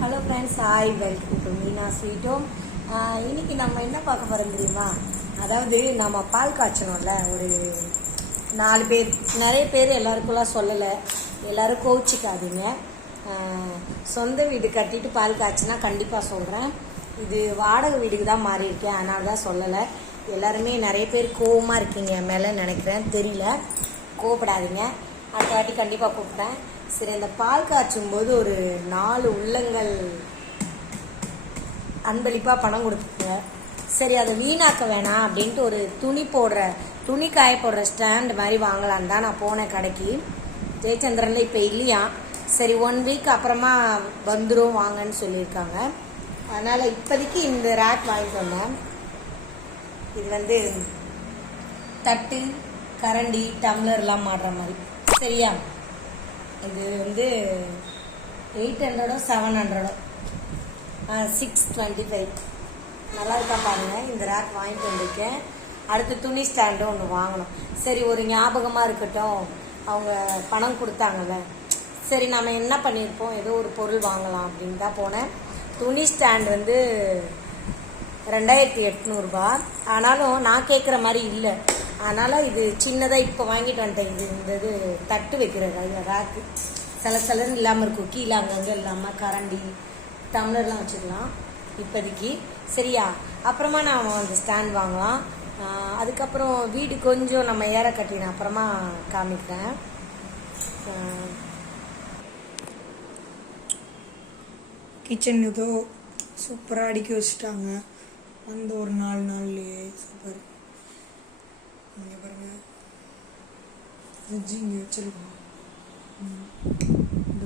Hello friends hi welcome to Meena ஸ்வீட்டும் இன்னைக்கு நம்ம என்ன பார்க்க போகிறோம் தெரியுமா? அதாவது நம்ம பால் காய்ச்சணும்ல ஒரு நாலு பேர் நிறைய பேர் எல்லாருக்குலாம் சொல்லலை. எல்லோரும் கோவிச்சிக்காதீங்க. சொந்த வீடு கட்டிட்டு பால் காய்ச்சினா கண்டிப்பாக சொல்கிறேன் இது வாடகை வீடுக்கு தான் மாறி இருக்கேன் அதனால தான் சொல்லலை. எல்லாருமே நிறைய பேர் கோவமாக இருக்கீங்க மேலே நினைக்கிறேன் தெரியல. கோவப்படாதீங்க. அடுத்த வாட்டி கண்டிப்பாக கூப்பிட்றேன். சரி அந்த பால் காய்ச்சும் போது ஒரு நாலு உள்ளங்கள் அன்பளிப்பாக பணம் கொடுத்துருங்க சரி அதை வீணாக்க வேணாம் அப்படின்ட்டு ஒரு துணி போடுற துணி காய போடுற ஸ்டாண்ட் மாதிரி வாங்கலான்னு தான் நான் போனேன் கடைக்கு. ஜெயச்சந்திரனில் இப்போ இல்லையா? சரி ஒன் வீக் அப்புறமா வந்துடும் வாங்கன்னு சொல்லியிருக்காங்க. அதனால் இப்போதைக்கு இந்த ரேக் வாங்கிட்டு வந்தேன் இது வந்து தட்டு கரண்டி டம்ளர்லாம் மாடுற மாதிரி. சரியா? இது வந்து எயிட் ஹண்ட்ரடோ செவன் ஹண்ட்ரடோ சிக்ஸ் டுவெண்ட்டி ஃபைவ் நல்லா இருக்கா பாருங்கள் இந்த ரேக் வாங்கிட்டு வந்திருக்கேன். அடுத்து துணி ஸ்டாண்டும் ஒன்று வாங்கணும். சரி ஒரு ஞாபகமாக இருக்கட்டும். அவங்க பணம் கொடுத்தாங்கல்ல. சரி நம்ம என்ன பண்ணியிருப்போம் ஏதோ ஒரு பொருள் வாங்கலாம் அப்படின்னு தான் போனேன். துணி ஸ்டாண்ட் வந்து ரெண்டாயிரத்தி எட்நூறுபா. ஆனாலும் நான் கேட்குற மாதிரி இல்லை. அதனால் இது சின்னதாக இப்போ வாங்கிட்டு வந்துட்டேன். இது இந்த இது தட்டு வைக்கிறது அது ரேக்கு சில சிலன்னு இல்லாமல் இருக்கும். கீழே அங்கங்கே இல்லாமல் கரண்டி டம்ளர்லாம் வச்சுக்கலாம் இப்போதைக்கு. சரியா? அப்புறமா நான் அந்த ஸ்டாண்ட் வாங்கலாம். அதுக்கப்புறம் வீடு கொஞ்சம் நம்ம ஏற கட்டின அப்புறமா காமிக்கிறேன். கிச்சன் ஏதோ சூப்பராக அடுக்கி வச்சுட்டாங்க. அந்த ஒரு நாலு நாள்லேயே. ஃப்ரிட்ஜ் இங்கே வச்சிருக்கோம்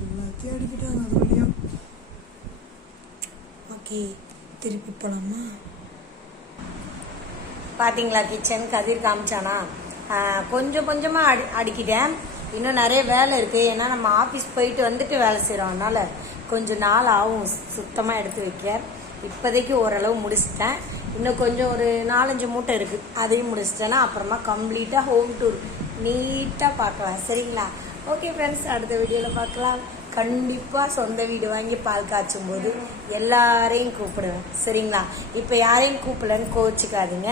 எல்லாத்தையும் அடிக்கிட்டாங்க அது வழியாக ஓகே திருப்பி போகலாமா பார்த்தீங்களா கிச்சன்? கதிர் காமிச்சானா? கொஞ்சம் கொஞ்சமாக அடி அடிக்கிட்டேன். இன்னும் நிறைய வேலை இருக்குது ஏன்னா நம்ம ஆஃபீஸ் போயிட்டு வந்துட்டு வேலை செய்கிறோம் அதனால் கொஞ்சம் நாள் ஆகும். சுத்தமாக எடுத்து வைக்க. இப்போதைக்கு ஓரளவு முடிச்சிட்டேன். இன்னும் கொஞ்சம் ஒரு நாலஞ்சு மூட்டை இருக்குது அதையும் முடிச்சிட்டேன்னா அப்புறமா கம்ப்ளீட்டாக ஹோம் டூர் நீட்டாக பார்க்கலாம் சரிங்களா? ஓகே ஃப்ரெண்ட்ஸ் அடுத்த வீடியோவில் பார்க்கலாம். கண்டிப்பாக சொந்த வீடு வாங்கி பால் காய்ச்சும் போது எல்லாரையும் கூப்பிடுவேன் சரிங்களா? இப்போ யாரையும் கூப்பிடலன்னு கோச்சிக்காதீங்க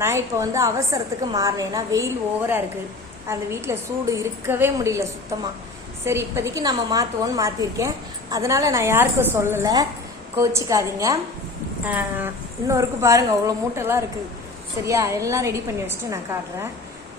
நான் இப்போ வந்து அவசரத்துக்கு மாறினேன் ஏன்னா வெயில் ஓவராக இருக்குது அந்த வீட்டில் சூடு இருக்கவே முடியல சுத்தமாக சரி இப்போதைக்கு நம்ம மாற்றுவோன்னு மாற்றிருக்கேன். அதனால் நான் யாருக்கும் சொல்லலை. கோச்சிக்காதீங்க இன்னொருக்கு பாருங்கள் அவ்வளோ மூட்டைலாம் இருக்குது சரியா? எல்லாம் ரெடி பண்ணி வச்சுட்டு நான் காட்டுறேன்.